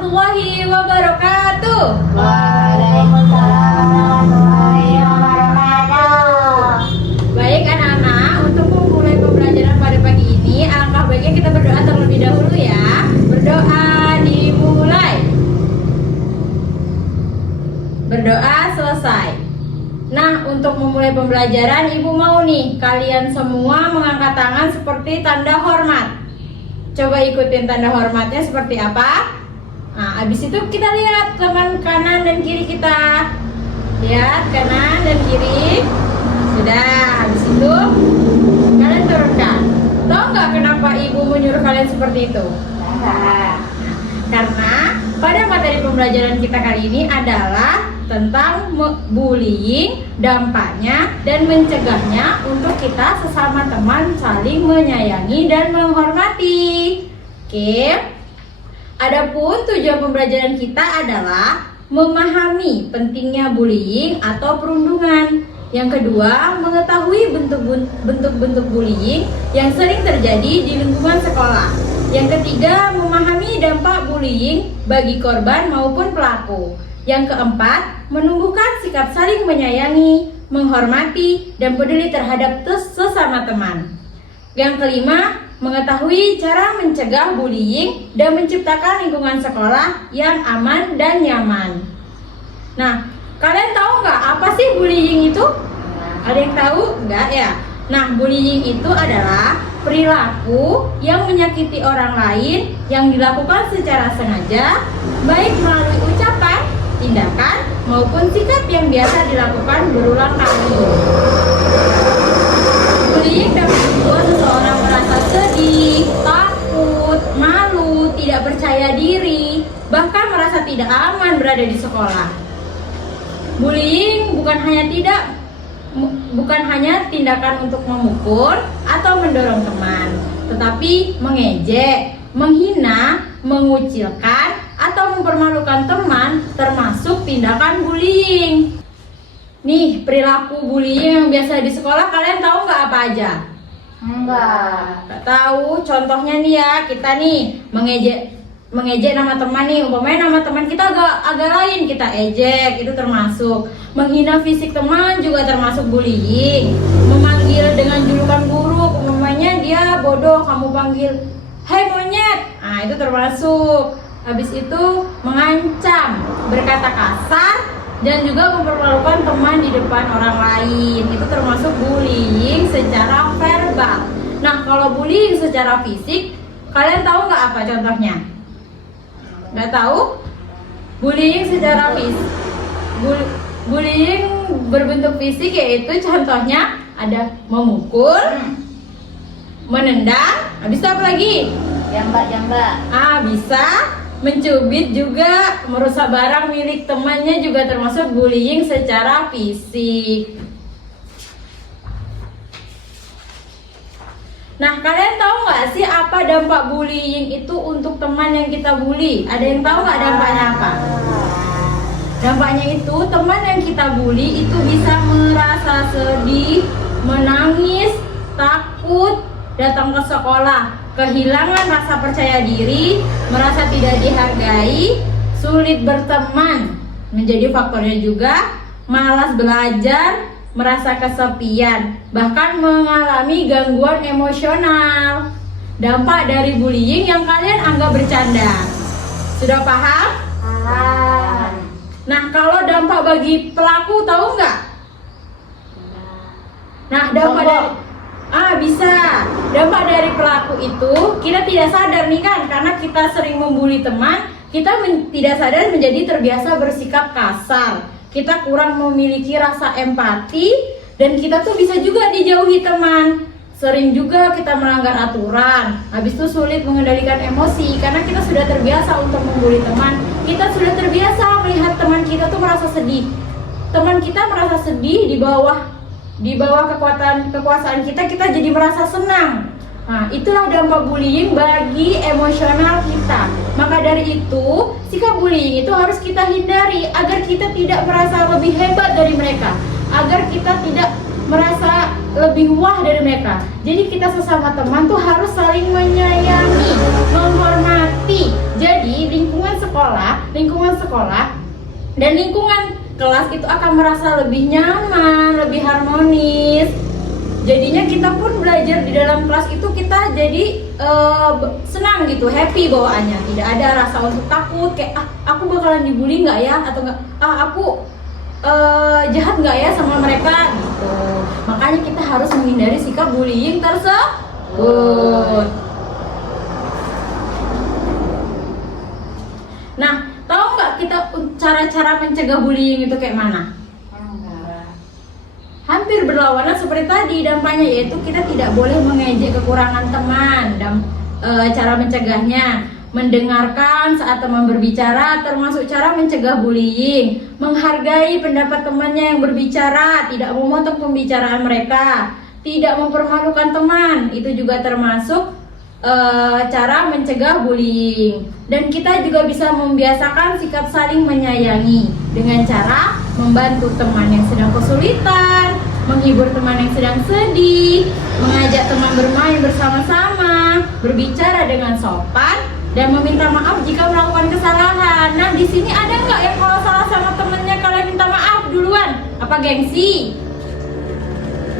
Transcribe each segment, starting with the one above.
warahmatullahi wabarakatuh. Waalaikumsalam warahmatullahi wabarakatuh. Baik anak-anak, untuk memulai pembelajaran pada pagi ini, alangkah baiknya kita berdoa terlebih dahulu ya. Berdoa dimulai. Berdoa selesai. Nah, untuk memulai pembelajaran, Ibu mau nih kalian semua mengangkat tangan seperti tanda hormat. Coba ikutin tanda hormatnya seperti apa. Nah, habis itu kita lihat tangan kanan dan kiri kita. Lihat kanan dan kiri. Sudah, habis itu kalian turunkan. Tahu nggak kenapa Ibu menyuruh kalian seperti itu? Karena pada materi pembelajaran kita kali ini adalah tentang bullying, dampaknya, dan mencegahnya untuk kita sesama teman saling menyayangi dan menghormati. Oke. Adapun tujuan pembelajaran kita adalah memahami pentingnya bullying atau perundungan. Yang kedua, mengetahui bentuk-bentuk bullying yang sering terjadi di lingkungan sekolah. Yang ketiga, memahami dampak bullying bagi korban maupun pelaku. Yang keempat, menumbuhkan sikap saling menyayangi, menghormati, dan peduli terhadap sesama teman. Yang kelima, mengetahui cara mencegah bullying dan menciptakan lingkungan sekolah yang aman dan nyaman. Nah, kalian tahu nggak apa sih bullying itu? Ada yang tahu nggak ya? Nah, bullying itu adalah perilaku yang menyakiti orang lain yang dilakukan secara sengaja, baik melalui ucapan, tindakan, maupun sikap yang biasa dilakukan berulang kali. Bullying dapat membuat seseorang merasa sedih, takut, malu, tidak percaya diri, bahkan merasa tidak aman berada di sekolah. Bullying bukan hanya tindakan untuk memukul atau mendorong teman, tetapi mengejek, menghina, mengucilkan, atau mempermalukan teman termasuk tindakan bullying. Nih, perilaku bullying yang biasa di sekolah kalian tahu nggak apa aja? Nggak tahu. Contohnya nih ya, kita nih mengejek nama teman nih, umpamanya nama teman kita agak lain, kita ejek, itu termasuk. Menghina fisik teman juga termasuk bullying. Memanggil dengan julukan buruk, umpamanya dia bodoh, kamu panggil "Hai monyet", nah itu termasuk. Habis itu mengancam, berkata kasar, dan juga mempermalukan teman di depan orang lain, itu termasuk bullying secara verbal. Nah, kalau bullying secara fisik, kalian tahu nggak apa contohnya? Nggak tahu? Bullying secara fisik, bullying berbentuk fisik yaitu contohnya ada memukul, menendang, habis itu apa lagi? Jambak. Bisa mencubit juga, merusak barang milik temannya juga termasuk bullying secara fisik. Nah, kalian tahu nggak sih apa dampak bullying itu untuk teman yang kita bully? Ada yang tahu nggak dampaknya apa? Dampaknya itu teman yang kita bully itu bisa merasa sedih, menangis, takut, datang ke sekolah, kehilangan rasa percaya diri, merasa tidak dihargai, sulit berteman. Menjadi faktornya juga malas belajar, merasa kesepian, bahkan mengalami gangguan emosional. Dampak dari bullying yang kalian anggap bercanda. Sudah paham? Paham. Nah, kalau dampak bagi pelaku tahu nggak? Nah, dampak dari bisa. Dampak dari pelaku itu kita tidak sadar nih kan, karena kita sering membuli teman, kita tidak sadar menjadi terbiasa bersikap kasar. Kita kurang memiliki rasa empati, dan kita tuh bisa juga dijauhi teman. Sering juga kita melanggar aturan. Habis itu sulit mengendalikan emosi karena kita sudah terbiasa untuk membuli teman. Kita sudah terbiasa melihat teman kita tuh merasa sedih. Teman kita merasa sedih di bawah kekuasaan kita jadi merasa senang. Nah, itulah dampak bullying bagi emosional kita. Maka dari itu, sikap bullying itu harus kita hindari agar kita tidak merasa lebih hebat dari mereka, agar kita tidak merasa lebih wah dari mereka. Jadi kita sesama teman tuh harus saling menyayangi, menghormati. Jadi lingkungan sekolah sekolah dan lingkungan kelas itu akan merasa lebih nyaman, lebih harmonis. Jadinya kita pun belajar di dalam kelas itu kita jadi senang gitu, happy bawaannya. Tidak ada rasa untuk takut kayak aku bakalan dibully nggak ya, atau nggak aku jahat nggak ya sama mereka gitu. Makanya kita harus menghindari sikap bullying tersebut. Nah, tahu nggak kita cara-cara mencegah bullying itu kayak mana? Hampir berlawanan seperti tadi dampaknya, yaitu kita tidak boleh mengejek kekurangan teman. Dan cara mencegahnya, mendengarkan saat teman berbicara, termasuk cara mencegah bullying, menghargai pendapat temannya yang berbicara, tidak memotong pembicaraan mereka, tidak mempermalukan teman, itu juga termasuk cara mencegah bullying. Dan kita juga bisa membiasakan sikap saling menyayangi dengan cara membantu teman yang sedang kesulitan, menghibur teman yang sedang sedih, mengajak teman bermain bersama-sama, berbicara dengan sopan, dan meminta maaf jika melakukan kesalahan. Nah, di sini ada nggak yang kalau salah sama temennya kalian minta maaf duluan? Apa gengsi?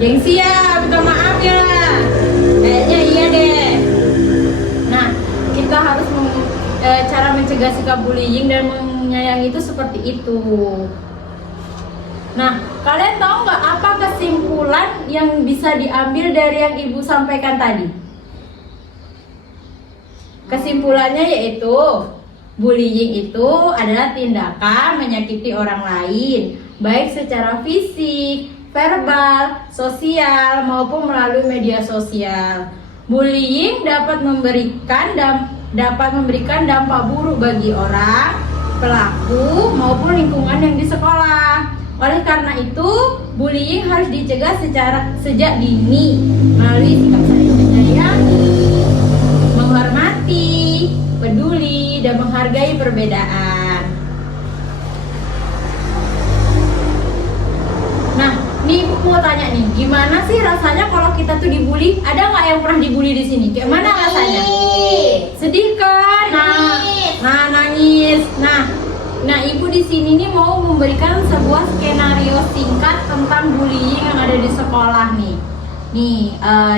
Gengsi ya, minta maaf ya? Kayaknya iya deh. Nah, kita harus cara mencegah sikap bullying dan menyayangi itu seperti itu. Nah, kalian tahu nggak apa kesimpulan yang bisa diambil dari yang ibu sampaikan tadi? Kesimpulannya yaitu bullying itu adalah tindakan menyakiti orang lain, baik secara fisik, verbal, sosial, maupun melalui media sosial. Bullying dapat memberikan dampak buruk bagi orang, pelaku, maupun lingkungan yang di sekolah. Oleh karena itu, bullying harus dicegah sejak dini melalui sikap saling menyayangi, menghormati, peduli, dan menghargai perbedaan. Nah, nih ibu mau tanya nih, gimana sih rasanya kalau kita tuh dibully? Ada nggak yang pernah dibully di sini? Kayak mana rasanya? Sedih kan? Nangis. Nah, ibu di sini nih mau memberikan sebuah skenario singkat tentang bullying yang ada di sekolah nih.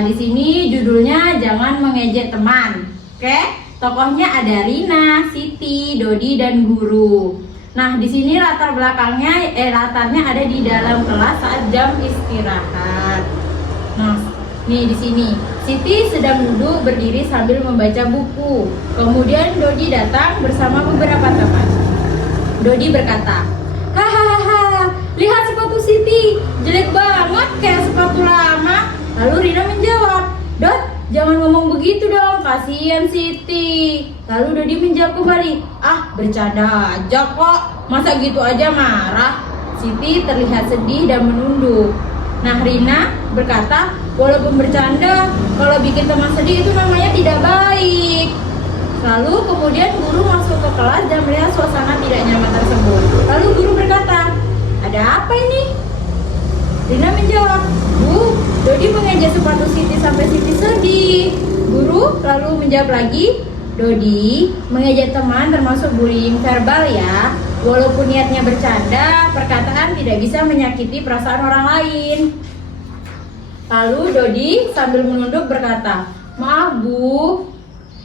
Di sini judulnya jangan mengejek teman. Oke? Tokohnya ada Rina, Siti, Dodi, dan guru. Nah, di sini latarnya ada di dalam kelas saat jam istirahat. Nah, nih di sini Siti sedang duduk berdiri sambil membaca buku. Kemudian Dodi datang bersama beberapa teman. Dodi berkata, "Hahaha, lihat sepatu Siti, jelek banget kayak sepatu lama." Lalu Rina menjawab, "Dot, jangan ngomong begitu dong, kasihan Siti." Lalu Dodi menjawab kembali, "Bercanda aja kok, masa gitu aja marah?" Siti terlihat sedih dan menunduk. Nah, Rina berkata, "Walaupun bercanda, kalau bikin teman sedih itu namanya tidak baik." Lalu kemudian guru masuk ke kelas dan melihat suasana tidak nyaman tersebut. Lalu guru berkata, "Ada apa ini?" Rina menjawab, "Bu, Dodi mengejek sepatu Siti sampai Siti sedih." Guru lalu menjawab lagi, "Dodi mengejek teman termasuk bullying verbal ya. Walaupun niatnya bercanda, perkataan tidak bisa menyakiti perasaan orang lain." Lalu Dodi sambil menunduk berkata, "Maaf Bu,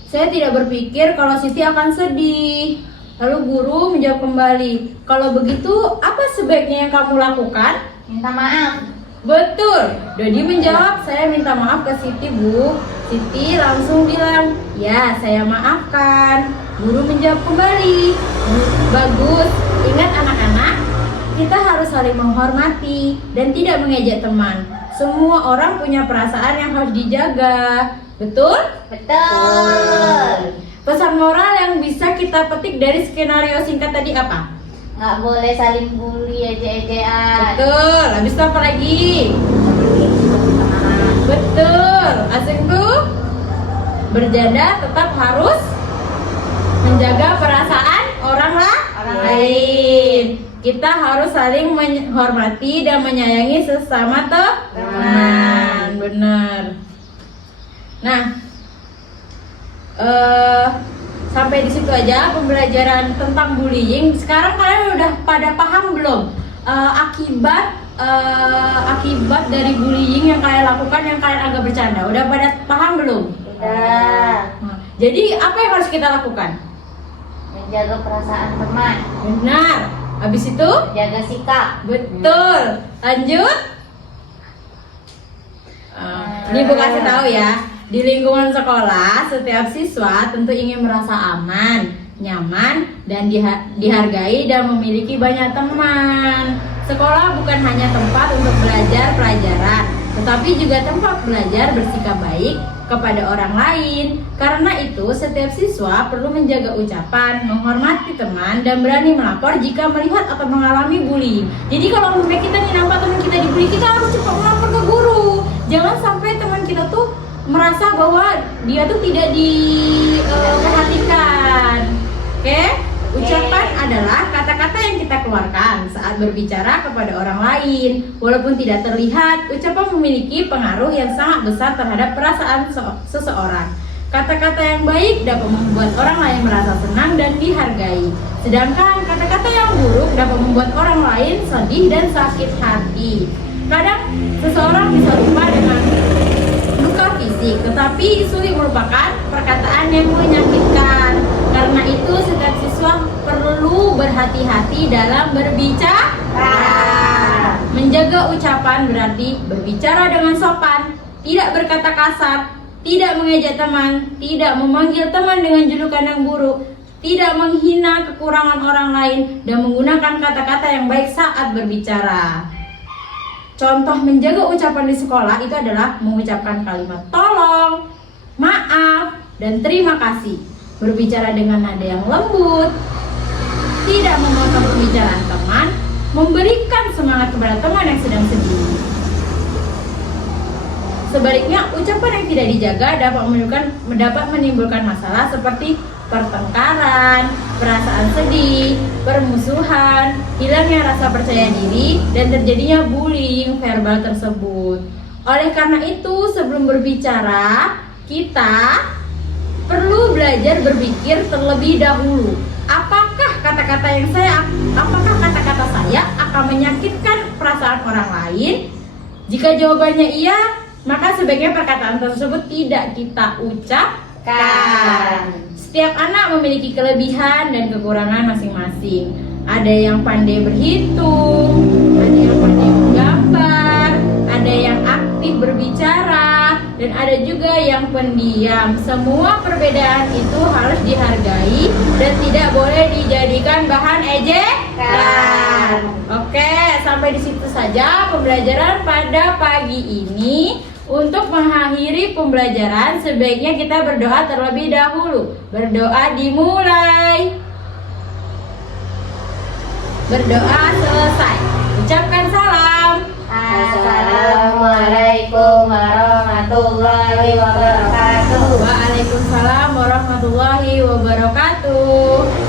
saya tidak berpikir kalau Siti akan sedih." Lalu guru menjawab kembali, "Kalau begitu, apa sebaiknya yang kamu lakukan?" Minta maaf. Betul, Dodi menjawab, "Saya minta maaf ke Siti Bu." Siti langsung bilang, "Ya, saya maafkan." Guru menjawab kembali, "Bagus, ingat anak-anak, kita harus saling menghormati dan tidak mengejek teman. Semua orang punya perasaan yang harus dijaga." Betul? Betul. Pesan moral yang bisa kita petik dari skenario singkat tadi apa? Nggak boleh saling bully, ejek-ejekan. Betul, habis itu apa lagi? Betul, asing tuh bercanda tetap harus menjaga perasaan orang lain. Kita harus saling menghormati dan menyayangi sesama teman. Benar. Nah, sampai di situ aja pembelajaran tentang bullying. Sekarang kalian udah pada paham belum akibat dari bullying yang kalian lakukan, yang kalian anggap bercanda? Udah pada paham belum? Udah. Nah, jadi apa yang harus kita lakukan? Menjaga perasaan teman. Benar. Habis itu? Jaga sikap. Betul. Lanjut. Ini Bu kasih tahu ya. Di lingkungan sekolah, setiap siswa tentu ingin merasa aman, nyaman, dan dihargai dan memiliki banyak teman. Sekolah bukan hanya tempat untuk belajar pelajaran, tetapi juga tempat belajar bersikap baik kepada orang lain. Karena itu, setiap siswa perlu menjaga ucapan, menghormati teman, dan berani melapor jika melihat atau mengalami bullying. Jadi kalau misalnya kita nampak teman kita dibully, kita harus cepat melapor ke guru. Jangan sampai teman kita tuh merasa bahwa dia tuh tidak diperhatikan. Oke? Ucapan adalah kata-kata yang kita keluarkan saat berbicara kepada orang lain. Walaupun tidak terlihat, ucapan memiliki pengaruh yang sangat besar terhadap perasaan seseorang. Kata-kata yang baik dapat membuat orang lain merasa senang dan dihargai. Sedangkan kata-kata yang buruk dapat membuat orang lain sedih dan sakit hati. Kadang seseorang bisa lupa dengan luka fisik, tetapi sulit melupakan perkataan yang menyakitkan. Karena itu setiap siswa perlu berhati-hati dalam berbicara. Menjaga ucapan berarti berbicara dengan sopan, tidak berkata kasar, tidak mengejek teman, tidak memanggil teman dengan julukan yang buruk, tidak menghina kekurangan orang lain, dan menggunakan kata-kata yang baik saat berbicara. Contoh menjaga ucapan di sekolah itu adalah mengucapkan kalimat tolong, maaf, dan terima kasih. Berbicara dengan nada yang lembut, tidak memotong pembicaraan teman, memberikan semangat kepada teman yang sedang sedih. Sebaliknya, ucapan yang tidak dijaga dapat menimbulkan masalah seperti pertengkaran, perasaan sedih, permusuhan, hilangnya rasa percaya diri, dan terjadinya bullying verbal tersebut. Oleh karena itu, sebelum berbicara, kita perlu belajar berpikir terlebih dahulu. Apakah kata-kata saya akan menyakitkan perasaan orang lain? Jika jawabannya iya, maka sebaiknya perkataan tersebut tidak kita ucapkan. Setiap anak memiliki kelebihan dan kekurangan masing-masing. Ada yang pandai berhitung, ada yang pandai menggambar, ada yang aktif berbicara, dan ada juga yang pendiam. Semua perbedaan itu harus dihargai dan tidak boleh dijadikan bahan ejekan. Oke, sampai di situ saja pembelajaran pada pagi ini. Untuk mengakhiri pembelajaran, sebaiknya kita berdoa terlebih dahulu. Berdoa dimulai. Berdoa selesai. Ucapkan salam. Assalamualaikum warahmatullahi wabarakatuh. Waalaikumsalam warahmatullahi wabarakatuh.